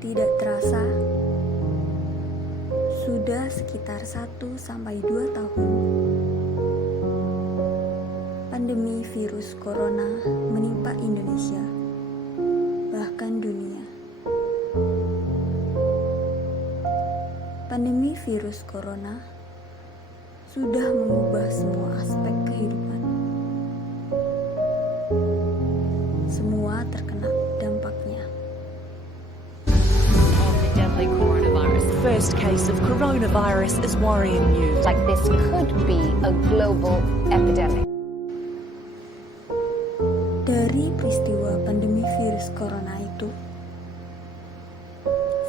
Tidak terasa, sudah sekitar 1-2 tahun pandemi virus corona menimpa Indonesia, bahkan dunia. Pandemi virus corona sudah mengubah semua aspek kehidupan. Semua terkena dampaknya. Deadly coronavirus. First case of coronavirus is worrying news. Like this could be a global epidemic. Dari peristiwa pandemi virus corona itu,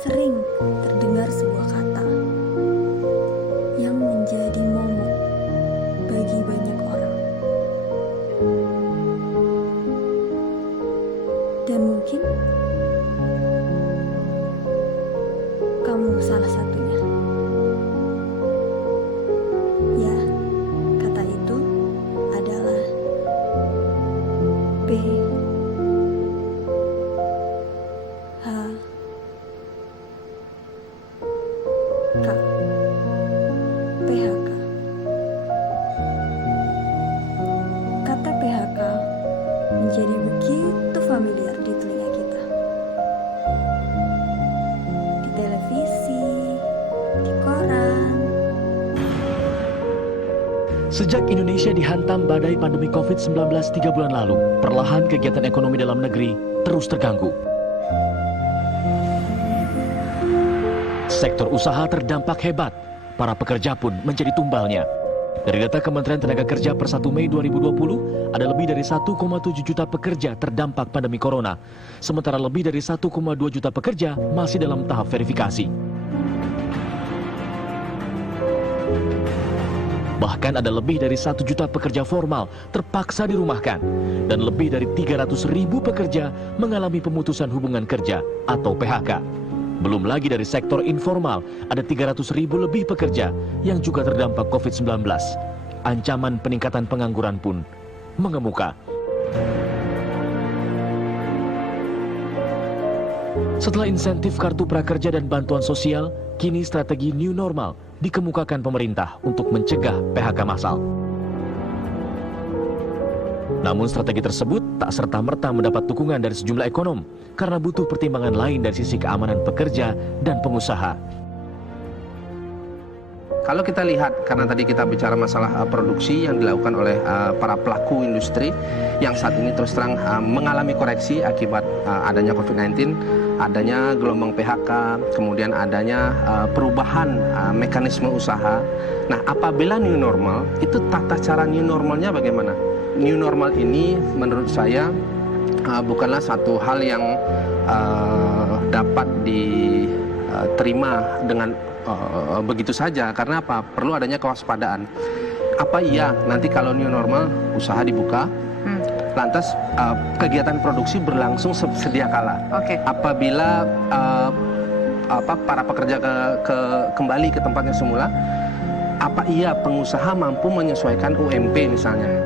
sering terdengar sebuah kata yang menjadi momok bagi banyak orang. Dan mungkin kamu salah satunya. Ya, kata itu adalah PHK. Kata PHK menjadi begitu familiar di telinga kita. Di televisi, di koran. Sejak Indonesia dihantam badai pandemi COVID-19 3 bulan lalu, perlahan kegiatan ekonomi dalam negeri terus terganggu. Sektor usaha terdampak hebat, para pekerja pun menjadi tumbalnya. Dari data Kementerian Tenaga Kerja per 1 Mei 2020, ada lebih dari 1,7 juta pekerja terdampak pandemi corona, sementara lebih dari 1,2 juta pekerja masih dalam tahap verifikasi. Bahkan ada lebih dari 1 juta pekerja formal terpaksa dirumahkan, dan lebih dari 300.000 pekerja mengalami pemutusan hubungan kerja atau PHK. Belum lagi dari sektor informal, ada 300.000 lebih pekerja yang juga terdampak COVID-19. Ancaman peningkatan pengangguran pun mengemuka. Setelah insentif kartu prakerja dan bantuan sosial, kini strategi new normal dikemukakan pemerintah untuk mencegah PHK massal. Namun strategi tersebut tak serta-merta mendapat dukungan dari sejumlah ekonom karena butuh pertimbangan lain dari sisi keamanan pekerja dan pengusaha. Kalau kita lihat, karena tadi kita bicara masalah produksi yang dilakukan oleh para pelaku industri yang saat ini terus terang mengalami koreksi akibat adanya COVID-19, adanya gelombang PHK, kemudian adanya perubahan mekanisme usaha. Nah, apabila new normal, itu tata cara new normalnya bagaimana? New normal ini menurut saya bukanlah satu hal yang dapat diterima dengan begitu saja. Karena apa? Perlu adanya kewaspadaan. Apa iya nanti kalau new normal usaha dibuka, lantas kegiatan produksi berlangsung sedia kala. Apabila para pekerja kembali ke tempatnya semula, apa iya pengusaha mampu menyesuaikan UMP misalnya?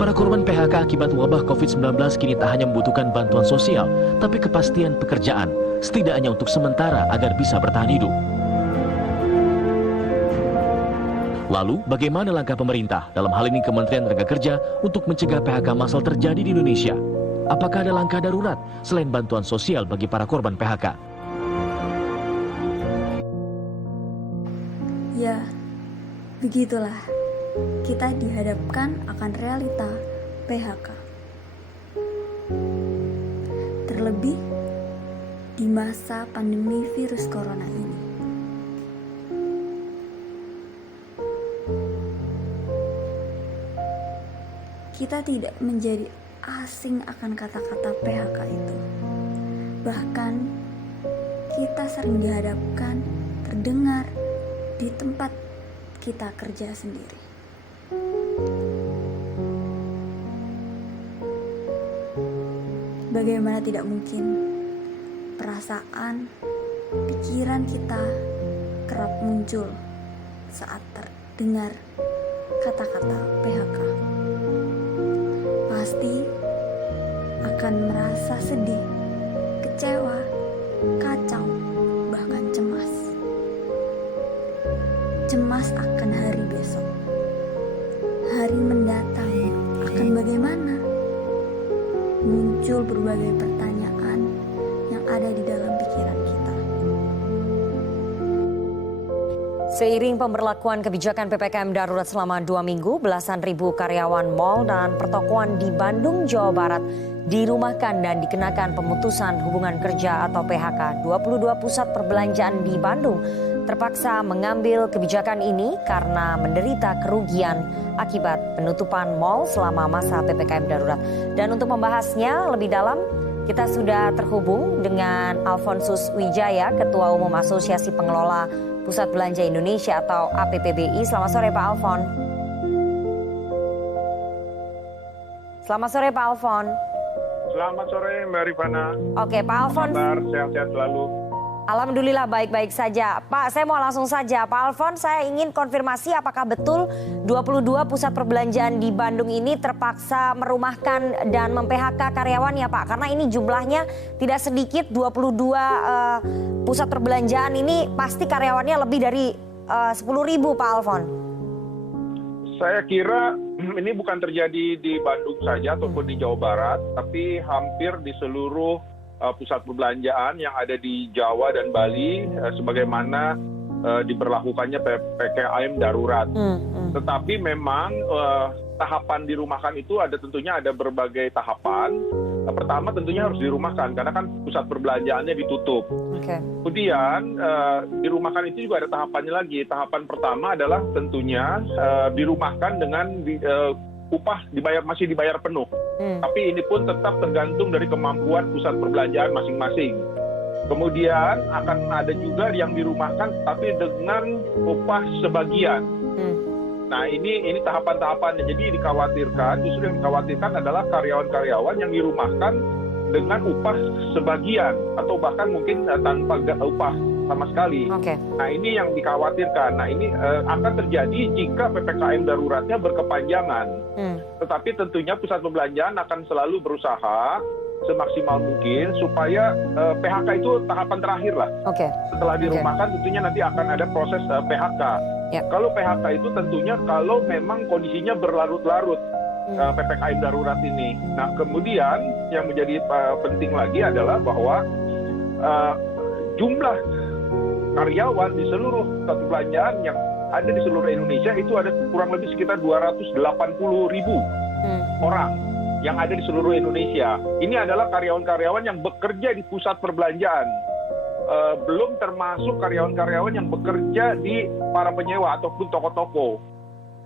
Para korban PHK akibat wabah COVID-19 kini tak hanya membutuhkan bantuan sosial, tapi kepastian pekerjaan, setidaknya untuk sementara agar bisa bertahan hidup. Lalu, bagaimana langkah pemerintah, dalam hal ini Kementerian Tenaga Kerja, untuk mencegah PHK massal terjadi di Indonesia? Apakah ada langkah darurat selain bantuan sosial bagi para korban PHK? Ya, begitulah. Kita dihadapkan akan realita PHK. Terlebih di masa pandemi virus corona ini. Kita tidak menjadi asing akan kata-kata PHK itu. Bahkan kita sering dihadapkan, terdengar di tempat kita kerja sendiri. Bagaimana tidak mungkin perasaan, pikiran kita kerap muncul saat terdengar kata-kata PHK. pasti akan merasa sedih, kecewa, kacau, bahkan cemas. Cemas akan hari besok. Hari mendatang akan bagaimana? Muncul berbagai pertanyaan yang ada di dalam pikiran kita. Seiring pemberlakuan kebijakan PPKM darurat selama 2 minggu, belasan ribu karyawan mal dan pertokoan di Bandung, Jawa Barat dirumahkan dan dikenakan pemutusan hubungan kerja atau PHK. 22 pusat perbelanjaan di Bandung terpaksa mengambil kebijakan ini karena menderita kerugian akibat penutupan mal selama masa PPKM darurat. Dan untuk membahasnya lebih dalam, kita sudah terhubung dengan Alfonsus Wijaya, Ketua Umum Asosiasi Pengelola Pusat Belanja Indonesia atau APPBI. Selamat sore Pak Alfon. Selamat sore Pak Alfon. Selamat sore Mbak Rifana. Oke Pak Alfon. Kabar sehat-sehat selalu. Alhamdulillah baik-baik saja. Pak, saya mau langsung saja. Pak Alfon, saya ingin konfirmasi apakah betul 22 pusat perbelanjaan di Bandung ini terpaksa merumahkan dan mem-PHK karyawannya Pak? Karena ini jumlahnya tidak sedikit, 22 pusat perbelanjaan ini pasti karyawannya lebih dari 10.000 Pak Alfon. Saya kira ini bukan terjadi di Bandung saja ataupun di Jawa Barat, tapi hampir di seluruh pusat perbelanjaan yang ada di Jawa dan Bali sebagaimana diberlakukannya PPKM darurat. Tetapi memang tahapan dirumahkan itu tentunya ada berbagai tahapan. Pertama tentunya harus dirumahkan karena kan pusat perbelanjaannya ditutup. Kemudian dirumahkan itu juga ada tahapannya lagi. Tahapan pertama adalah tentunya dirumahkan dengan upah masih dibayar penuh. Tapi ini pun tetap tergantung dari kemampuan pusat perbelanjaan masing-masing. Kemudian akan ada juga yang dirumahkan tapi dengan upah sebagian. Nah ini tahapan-tahapannya. Jadi justru yang dikhawatirkan adalah karyawan-karyawan yang dirumahkan dengan upah sebagian atau bahkan mungkin tanpa upah sama sekali. Nah ini yang dikhawatirkan. Nah ini akan terjadi jika PPKM daruratnya berkepanjangan. Tetapi tentunya pusat perbelanjaan akan selalu berusaha semaksimal mungkin supaya PHK itu tahapan terakhir lah. Setelah dirumahkan tentunya nanti akan ada proses PHK. Kalau PHK itu tentunya kalau memang kondisinya berlarut-larut PPKM darurat ini. Nah kemudian yang menjadi penting lagi adalah bahwa jumlah karyawan di seluruh pusat perbelanjaan yang ada di seluruh Indonesia itu ada kurang lebih sekitar 280.000 orang yang ada di seluruh Indonesia. Ini adalah karyawan-karyawan yang bekerja di pusat perbelanjaan. Belum termasuk karyawan-karyawan yang bekerja di para penyewa ataupun toko-toko.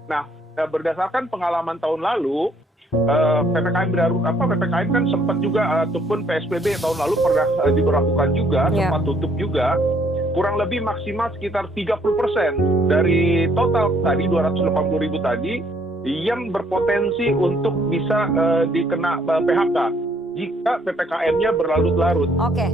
Nah, berdasarkan pengalaman tahun lalu, PPKM PPKM kan sempat juga ataupun PSBB tahun lalu pernah diberlakukan juga, sempat tutup juga. Kurang lebih maksimal sekitar 30% dari total tadi 280.000 tadi yang berpotensi untuk bisa dikena PHK jika PPKM-nya berlarut-larut. Oke,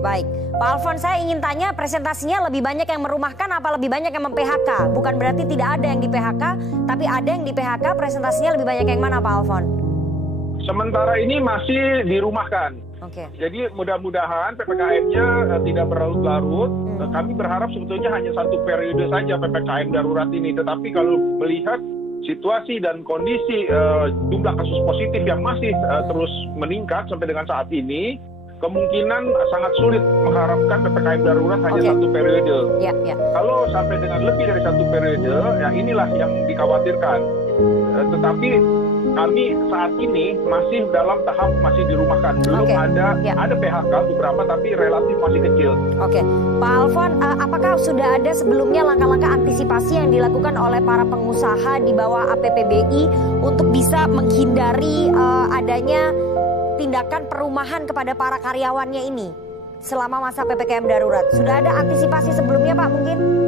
baik. Pak Alfon, saya ingin tanya presentasinya lebih banyak yang merumahkan apa lebih banyak yang mem-PHK? Bukan berarti tidak ada yang di PHK, tapi ada yang di PHK, presentasinya lebih banyak yang mana Pak Alfon? Sementara ini masih dirumahkan. Jadi mudah-mudahan PPKM-nya tidak berlarut-larut. Kami berharap sebetulnya hanya satu periode saja PPKM darurat ini. Tetapi kalau melihat situasi dan kondisi jumlah kasus positif yang masih terus meningkat sampai dengan saat ini, kemungkinan sangat sulit mengharapkan PPKM darurat hanya satu periode. Kalau sampai dengan lebih dari satu periode, ya inilah yang dikhawatirkan. Tetapi kami saat ini masih dalam tahap masih dirumahkan, belum ada PHK beberapa tapi relatif masih kecil. Pak Alfon, apakah sudah ada sebelumnya langkah-langkah antisipasi yang dilakukan oleh para pengusaha di bawah APPBI untuk bisa menghindari adanya tindakan perumahan kepada para karyawannya ini selama masa PPKM darurat? Sudah ada antisipasi sebelumnya Pak mungkin?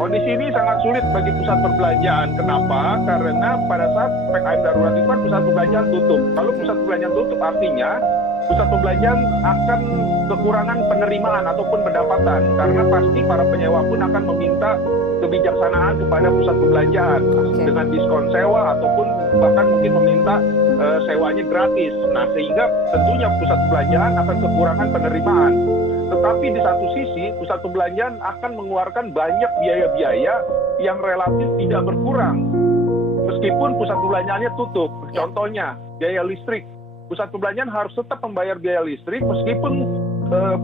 Kondisi ini sangat sulit bagi pusat perbelanjaan. Kenapa? Karena pada saat PPKM darurat itu kan pusat perbelanjaan tutup. Kalau pusat perbelanjaan tutup artinya pusat perbelanjaan akan kekurangan penerimaan ataupun pendapatan. Karena pasti para penyewa pun akan meminta kebijaksanaan kepada pusat perbelanjaan dengan diskon sewa ataupun bahkan mungkin meminta sewanya gratis. Nah, sehingga tentunya pusat perbelanjaan akan kekurangan penerimaan. Tetapi di satu sisi, pusat perbelanjaan akan mengeluarkan banyak biaya-biaya yang relatif tidak berkurang. Meskipun pusat perbelanjaannya tutup. Contohnya, biaya listrik. Pusat perbelanjaan harus tetap membayar biaya listrik meskipun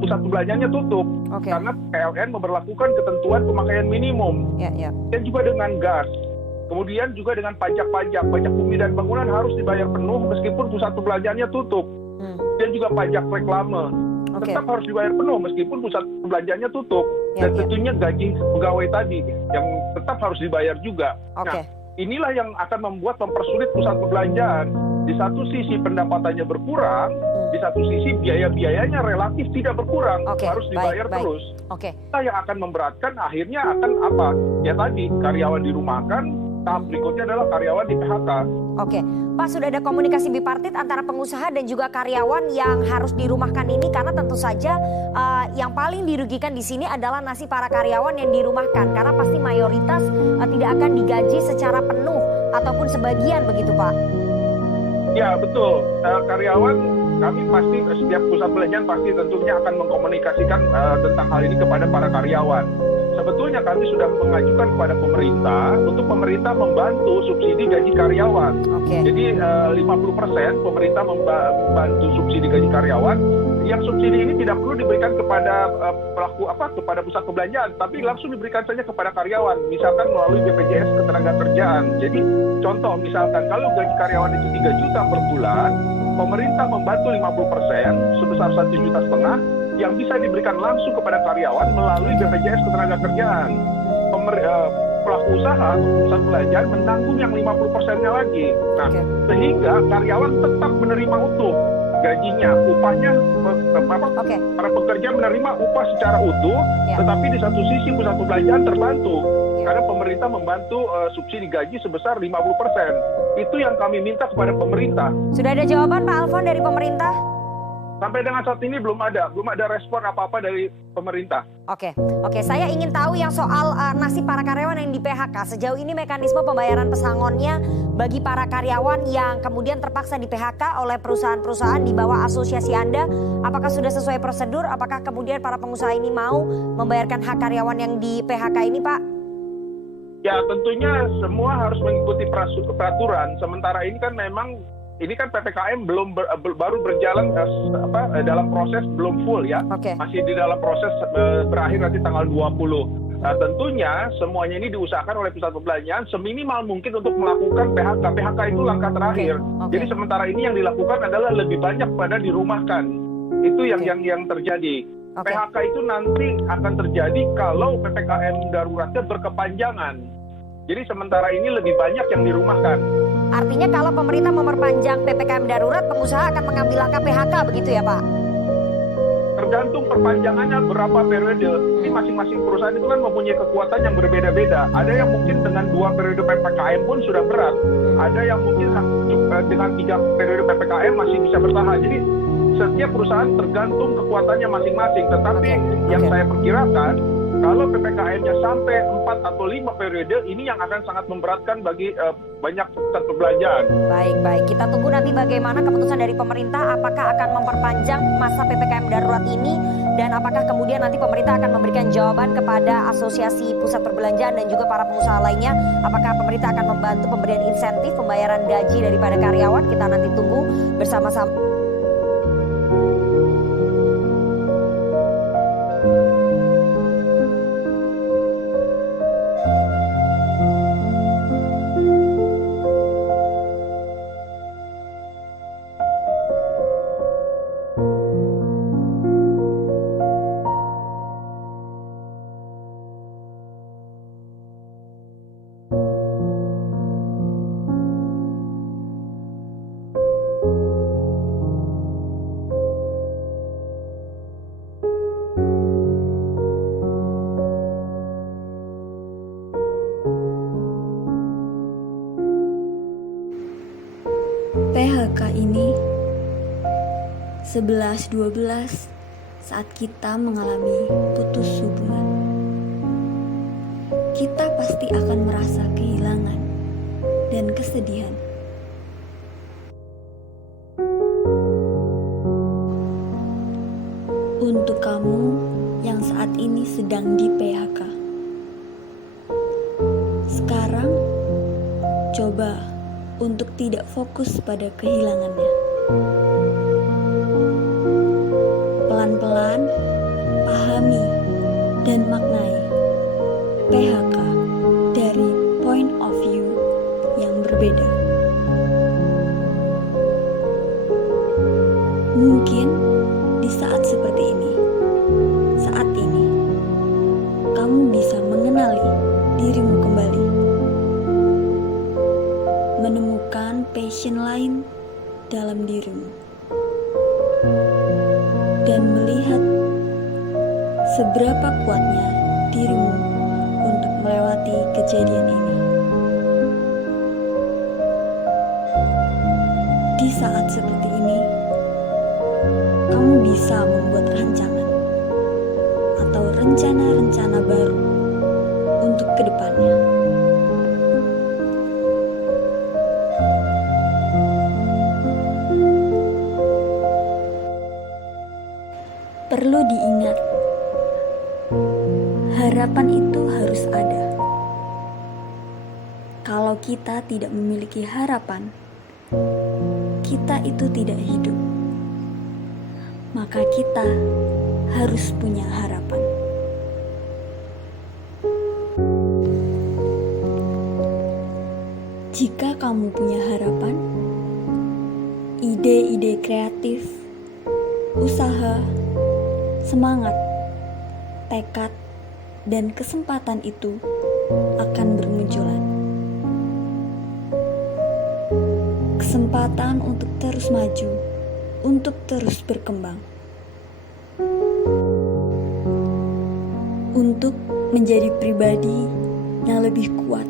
pusat perbelanjaannya tutup. Karena PLN memberlakukan ketentuan pemakaian minimum. Dan juga dengan gas. Kemudian juga dengan pajak-pajak. Pajak bumi dan bangunan harus dibayar penuh meskipun pusat perbelanjaannya tutup. Dan juga pajak reklame. Tetap harus dibayar penuh meskipun pusat perbelanjaannya tutup. Dan tentunya gaji pegawai tadi yang tetap harus dibayar juga. Nah, inilah yang akan mempersulit pusat perbelanjaan. Di satu sisi pendapatannya berkurang, di satu sisi biaya-biayanya relatif tidak berkurang, harus dibayar terus. Nah, yang akan memberatkan akhirnya akan apa? Ya tadi, karyawan dirumahkan, tahap berikutnya adalah karyawan di PHK. Pak, sudah ada komunikasi bipartit antara pengusaha dan juga karyawan yang harus dirumahkan ini, karena tentu saja yang paling dirugikan di sini adalah nasib para karyawan yang dirumahkan, karena pasti mayoritas tidak akan digaji secara penuh ataupun sebagian, begitu Pak? Ya betul, karyawan kami pasti setiap pusat perbelanjaan pasti tentunya akan mengkomunikasikan tentang hal ini kepada para karyawan. Sebetulnya kami sudah mengajukan kepada pemerintah untuk pemerintah membantu subsidi gaji karyawan. Jadi 50% pemerintah membantu subsidi gaji karyawan. Yang subsidi ini tidak perlu diberikan kepada kepada pusat perbelanjaan, tapi langsung diberikan saja kepada karyawan. Misalkan melalui BPJS Ketenagakerjaan. Jadi contoh misalkan kalau gaji karyawan itu 3 juta per bulan, pemerintah membantu 50% sebesar 1,5 juta yang bisa diberikan langsung kepada karyawan melalui BPJS Ketenagakerjaan. Pelaku usaha, pusat perbelanjaan menanggung yang 50%-nya lagi. Nah, sehingga karyawan tetap menerima utuh gajinya, upahnya, para pekerja menerima upah secara utuh, tetapi di satu sisi pusat perbelanjaan terbantu. Karena pemerintah membantu subsidi gaji sebesar 50%. Itu yang kami minta kepada pemerintah. Sudah ada jawaban Pak Alfon dari pemerintah? Sampai dengan saat ini belum ada respon apa-apa dari pemerintah. Oke, saya ingin tahu yang soal nasib para karyawan yang di PHK. Sejauh ini mekanisme pembayaran pesangonnya bagi para karyawan yang kemudian terpaksa di PHK oleh perusahaan-perusahaan di bawah asosiasi Anda, apakah sudah sesuai prosedur? Apakah kemudian para pengusaha ini mau membayarkan hak karyawan yang di PHK ini, Pak? Ya, tentunya semua harus mengikuti peraturan. Sementara ini kan memang PPKM baru berjalan dalam proses belum full ya. Masih di dalam proses berakhir nanti tanggal 20. Nah, tentunya semuanya ini diusahakan oleh pusat perbelanjaan seminimal mungkin untuk melakukan PHK. PHK itu langkah terakhir. Jadi sementara ini yang dilakukan adalah lebih banyak pada dirumahkan. Itu yang terjadi. PHK itu nanti akan terjadi kalau PPKM daruratnya berkepanjangan. Jadi sementara ini lebih banyak yang dirumahkan. Artinya kalau pemerintah memperpanjang PPKM darurat, pengusaha akan mengambil langkah PHK begitu ya Pak? Tergantung perpanjangannya berapa periode. Ini masing-masing perusahaan itu kan mempunyai kekuatan yang berbeda-beda. Ada yang mungkin dengan 2 periode PPKM pun sudah berat. Ada yang mungkin dengan 3 periode PPKM masih bisa bertahan. Jadi setiap perusahaan tergantung kekuatannya masing-masing. Tetapi yang saya perkirakan, kalau PPKM-nya sampai 4 atau 5 periode, ini yang akan sangat memberatkan bagi banyak pusat perbelanjaan. Baik. Kita tunggu nanti bagaimana keputusan dari pemerintah, apakah akan memperpanjang masa PPKM darurat ini, dan apakah kemudian nanti pemerintah akan memberikan jawaban kepada asosiasi pusat perbelanjaan dan juga para pengusaha lainnya. Apakah pemerintah akan membantu pemberian insentif, pembayaran gaji daripada karyawan, kita nanti tunggu bersama-sama. PHK ini 11-12 saat kita mengalami putus hubungan. Kita pasti akan merasa kehilangan dan kesedihan. kamu yang saat ini sedang di PHK. Sekarang, coba untuk tidak fokus pada kehilangannya. Pelan-pelan, pahami dan maknai PHK dari point of view yang berbeda. Mungkin di saat seperti ini, saat ini, kamu bisa mengenali dirimu kembali, menemukan passion lain dalam dirimu, dan melihat seberapa kuatnya dirimu untuk melewati kejadian ini. Di saat seperti ini, kamu bisa membuat rancangan atau rencana-rencana baru untuk kedepannya. Perlu diingat, harapan itu harus ada. Kalau kita tidak memiliki harapan, kita itu tidak hidup. Maka kita harus punya harapan. Jika kamu punya harapan, ide-ide kreatif, usaha, semangat, tekad, dan kesempatan itu akan bermunculan. Kesempatan untuk terus maju, untuk terus berkembang, untuk menjadi pribadi yang lebih kuat,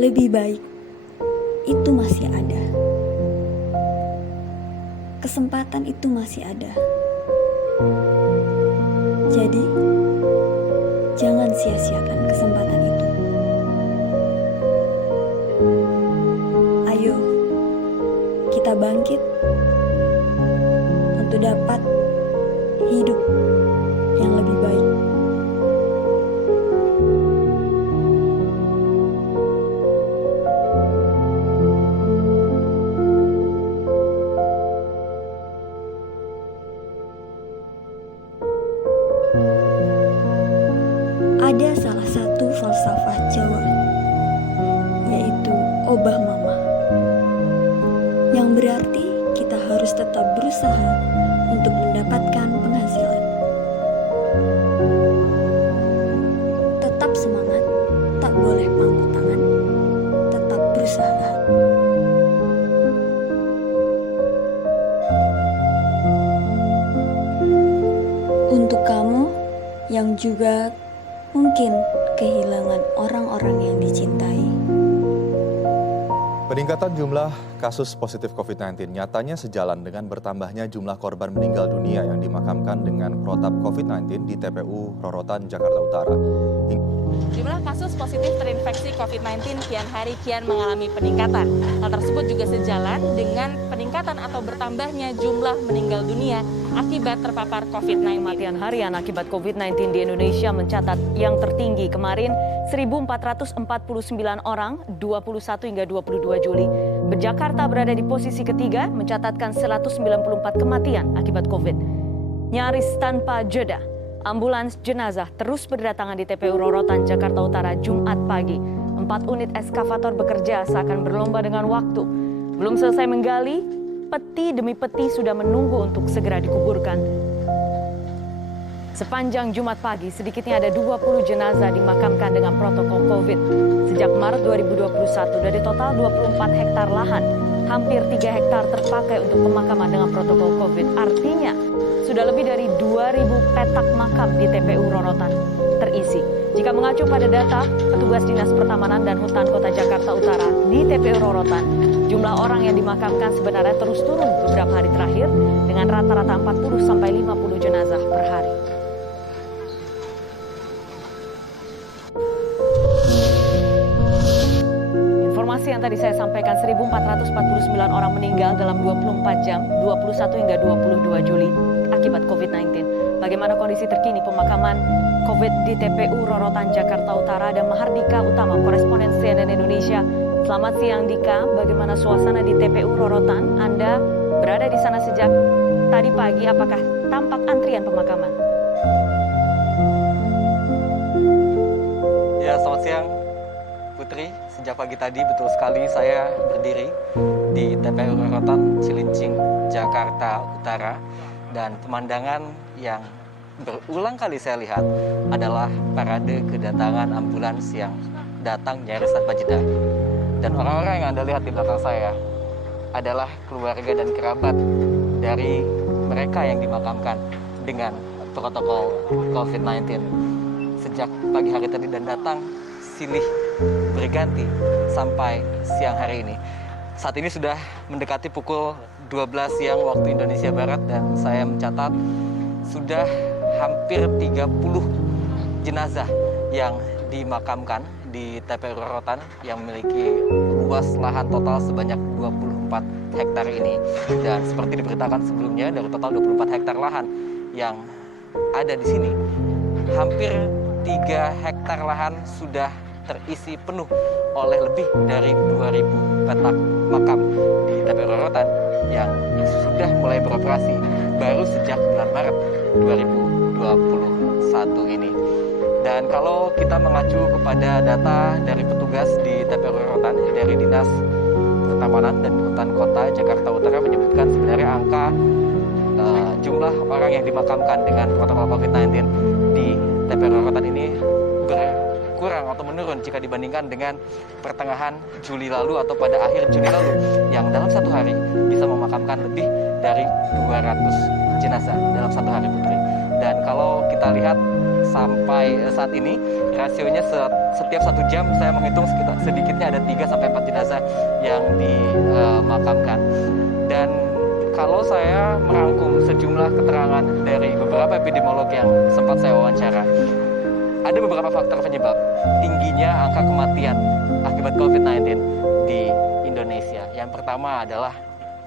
lebih baik, itu masih ada. Kesempatan itu masih ada. Jadi, jangan sia-siakan kesempatan itu. Ayo, kita bangkit untuk dapat hidup yang lebih baik. Ada salah satu falsafah Jawa, yaitu obah mama, yang berarti kita harus tetap berusaha untuk mendapatkan penghasilan. Tetap semangat, tak boleh pangku tangan, tetap berusaha. Untuk kamu yang juga mungkin kehilangan orang-orang yang dicintai. Peningkatan jumlah kasus positif COVID-19 nyatanya sejalan dengan bertambahnya jumlah korban meninggal dunia yang dimakamkan dengan protap COVID-19 di TPU Rorotan, Jakarta Utara. Jumlah kasus positif terinfeksi COVID-19 kian hari kian mengalami peningkatan. Hal tersebut juga sejalan dengan peningkatan atau bertambahnya jumlah meninggal dunia akibat terpapar COVID-19. Kematian harian akibat COVID-19 di Indonesia mencatat yang tertinggi kemarin 1.449 orang 21 hingga 22 Juli. Jakarta berada di posisi ketiga mencatatkan 194 kematian akibat COVID. Nyaris tanpa jeda, ambulans jenazah terus berdatangan di TPU Rorotan, Jakarta Utara Jumat pagi. 4 unit eskavator bekerja seakan berlomba dengan waktu. Belum selesai menggali, peti demi peti sudah menunggu untuk segera dikuburkan. Sepanjang Jumat pagi, sedikitnya ada 20 jenazah dimakamkan dengan protokol COVID. Sejak Maret 2021, dari total 24 hektar lahan, hampir 3 hektar terpakai untuk pemakaman dengan protokol COVID. Artinya, sudah lebih dari 2.000 petak makam di TPU Rorotan terisi. Jika mengacu pada data petugas Dinas Pertamanan dan Hutan Kota Jakarta Utara di TPU Rorotan, jumlah orang yang dimakamkan sebenarnya terus turun beberapa hari terakhir dengan rata-rata 40-50 jenazah per hari. Informasi yang tadi saya sampaikan, 1.449 orang meninggal dalam 24 jam 21 hingga 22 Juli akibat COVID-19. Bagaimana kondisi terkini pemakaman COVID di TPU Rorotan Jakarta Utara? Ada Mahardika Utama, koresponden CNN Indonesia. Selamat siang Dika, bagaimana suasana di TPU Rorotan? Anda berada di sana sejak tadi pagi, apakah tampak antrian pemakaman? Ya, selamat siang Putri. Sejak pagi tadi betul sekali saya berdiri di TPU Rorotan, Cilincing, Jakarta Utara. Dan pemandangan yang berulang kali saya lihat adalah parade kedatangan ambulans yang datang nyaris tanpa jeda. Dan orang-orang yang Anda lihat di belakang saya adalah keluarga dan kerabat dari mereka yang dimakamkan dengan protokol COVID-19 sejak pagi hari tadi dan datang silih berganti sampai siang hari ini. Saat ini sudah mendekati pukul 12 siang waktu Indonesia Barat dan saya mencatat sudah hampir 30 jenazah yang dimakamkan di TPU Rorotan yang memiliki luas lahan total sebanyak 24 hektar ini. Dan seperti diberitakan sebelumnya, dari total 24 hektar lahan yang ada di sini, hampir 3 hektar lahan sudah terisi penuh oleh lebih dari 2.000 petak makam di TPU Rorotan yang sudah mulai beroperasi baru sejak bulan Maret 2021 ini. Dan kalau kita mengacu kepada data dari petugas di TPU Rorotan dari Dinas Pertamanan dan Hutan Kota Jakarta Utara menyebutkan sebenarnya angka jumlah orang yang dimakamkan dengan protokol COVID-19 di TPU Rorotan ini berkurang atau menurun jika dibandingkan dengan pertengahan Juli lalu atau pada akhir Juni lalu yang dalam satu hari bisa memakamkan lebih dari 200 jenazah dalam satu hari, Putri. Dan kalau kita lihat sampai saat ini rasionya setiap 1 jam saya menghitung sedikitnya ada 3-4 jenazah yang dimakamkan. Dan kalau saya merangkum sejumlah keterangan dari beberapa epidemiolog yang sempat saya wawancara, ada beberapa faktor penyebab tingginya angka kematian akibat COVID-19 di Indonesia. Yang pertama adalah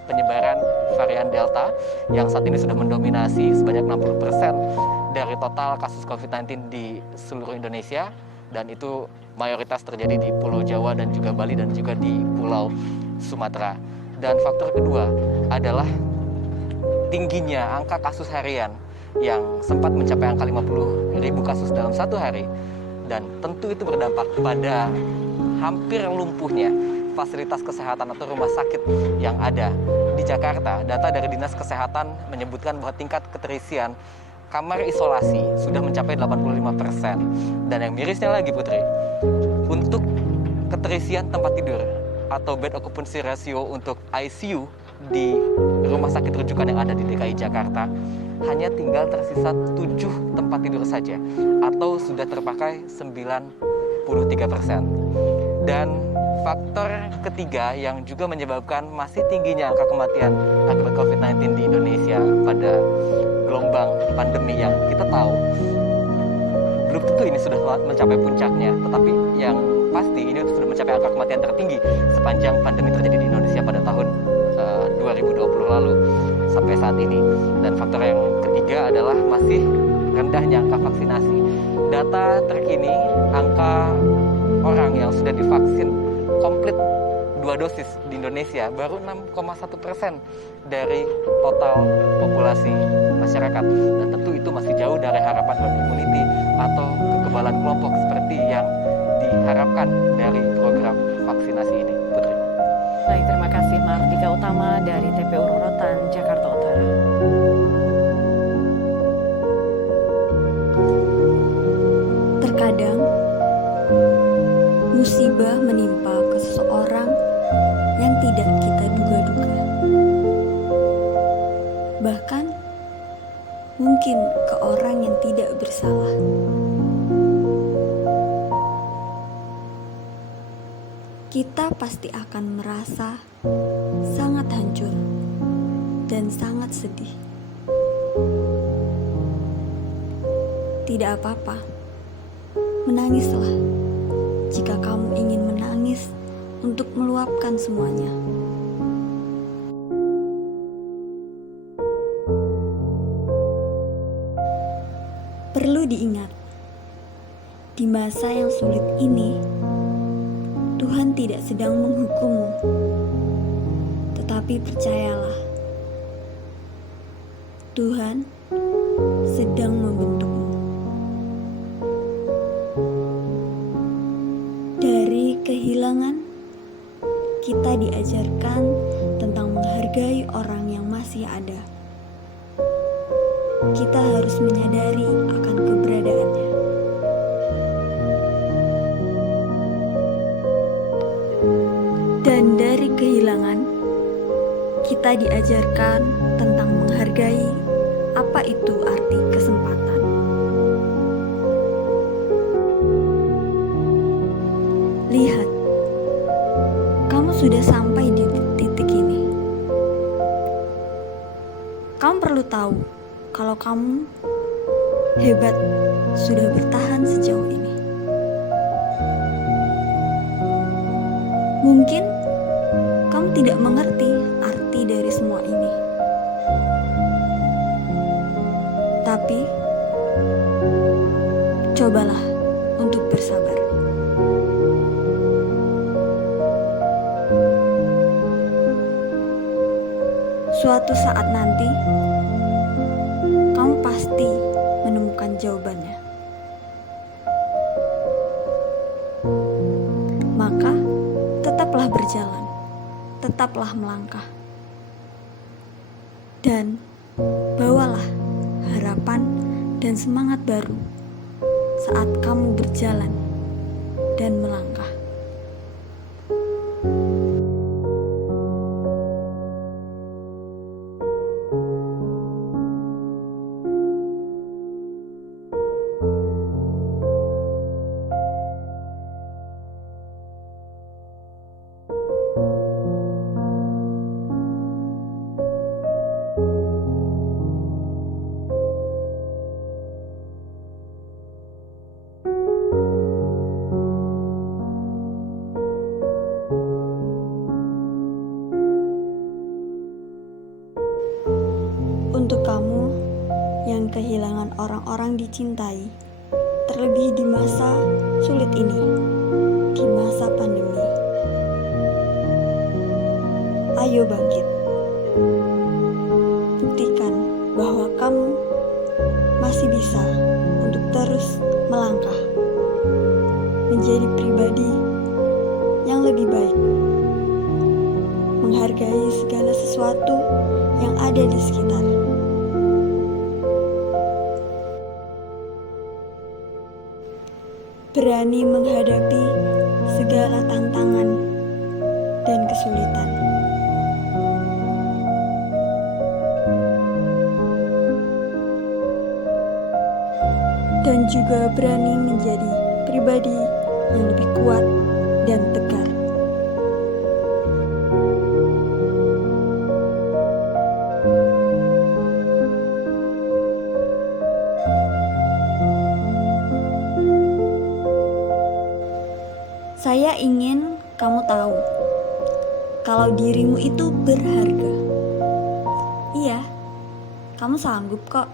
penyebaran varian Delta yang saat ini sudah mendominasi sebanyak 60% dari total kasus COVID-19 di seluruh Indonesia, dan itu mayoritas terjadi di Pulau Jawa dan juga Bali dan juga di Pulau Sumatera. Dan faktor kedua adalah tingginya angka kasus harian yang sempat mencapai angka 50.000 kasus dalam satu hari, dan tentu itu berdampak pada hampir lumpuhnya fasilitas kesehatan atau rumah sakit yang ada di Jakarta. Data dari Dinas Kesehatan menyebutkan bahwa tingkat keterisian kamar isolasi sudah mencapai 85%. Dan yang mirisnya lagi, Putri, untuk keterisian tempat tidur atau bed occupancy ratio untuk ICU di rumah sakit rujukan yang ada di DKI Jakarta hanya tinggal tersisa 7 tempat tidur saja atau sudah terpakai 93%. Dan faktor ketiga yang juga menyebabkan masih tingginya angka kematian akibat COVID-19 di Indonesia pada gelombang pandemi yang kita tahu belum tentu ini sudah mencapai puncaknya, tetapi yang pasti ini sudah mencapai angka kematian tertinggi sepanjang pandemi terjadi di Indonesia pada tahun 2020 lalu sampai saat ini. Dan faktor yang ketiga adalah masih rendahnya angka vaksinasi. Data terkini angka orang yang sudah divaksin komplit 2 dosis di Indonesia baru 6,1% dari total populasi masyarakat. Dan tentu itu masih jauh dari harapan herd immunity atau kekebalan kelompok seperti yang diharapkan dari program vaksinasi ini, Putri. Baik, terima kasih Mahardika Utama dari TPU Rorotan, Jakarta Utara. Terkadang musibah menimpa ke seseorang yang tidak kita duga-duga. Bahkan mungkin ke orang yang tidak bersalah. Kita pasti akan merasa sangat hancur dan sangat sedih. Tidak apa-apa, menangislah jika kamu ingin menangis untuk meluapkan semuanya. diingat, di masa yang sulit ini, Tuhan tidak sedang menghukummu, tetapi percayalah, Tuhan sedang membentukmu. Dari kehilangan, kita diajarkan tentang menghargai orang yang masih ada. Kita harus menyadari akan keberadaannya. Dan dari kehilangan, kita diajarkan tentang menghargai apa itu arti kesempatan. Lihat, kamu sudah sampai di titik ini. Kamu perlu tahu kalau kamu hebat sudah bertahan sejauh ini. Mungkin kamu tidak mengerti arti dari semua ini. Tapi, cobalah untuk bersabar. Suatu saat nanti, kamu pasti menemukan jawabannya. Maka, tetaplah berjalan, tetaplah melangkah. Dan bawalah harapan dan semangat baru saat kamu berjalan dan melangkah. Untuk kamu yang kehilangan orang-orang dicintai, terlebih di masa sulit ini, di masa pandemi. Ayo bangkit. Buktikan bahwa kamu masih bisa untuk terus melangkah, menjadi pribadi yang lebih baik, menghargai segala sesuatu yang ada di sekitar. Berani menghadapi segala tantangan dan kesulitan. Dan juga berani menjadi pribadi yang lebih kuat dan tegar. Saya ingin kamu tahu kalau dirimu itu berharga. Iya, kamu sanggup kok.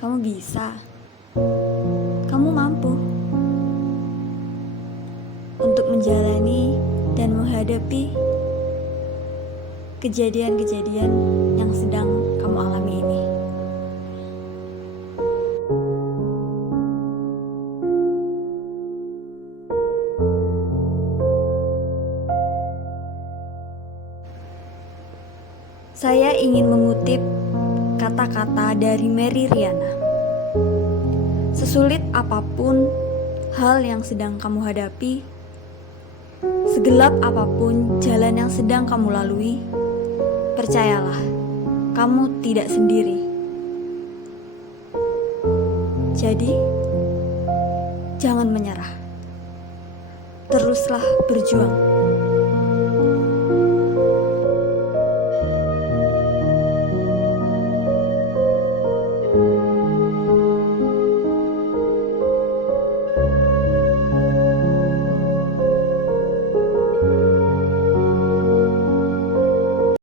Kamu bisa. Kamu mampu untuk menjalani dan menghadapi kejadian-kejadian yang sedang kamu alami ini. Saya ingin mengutip kata-kata dari Mary Riana. Sesulit apapun hal yang sedang kamu hadapi, segelap apapun jalan yang sedang kamu lalui, percayalah, kamu tidak sendiri. Jadi, jangan menyerah. Teruslah berjuang.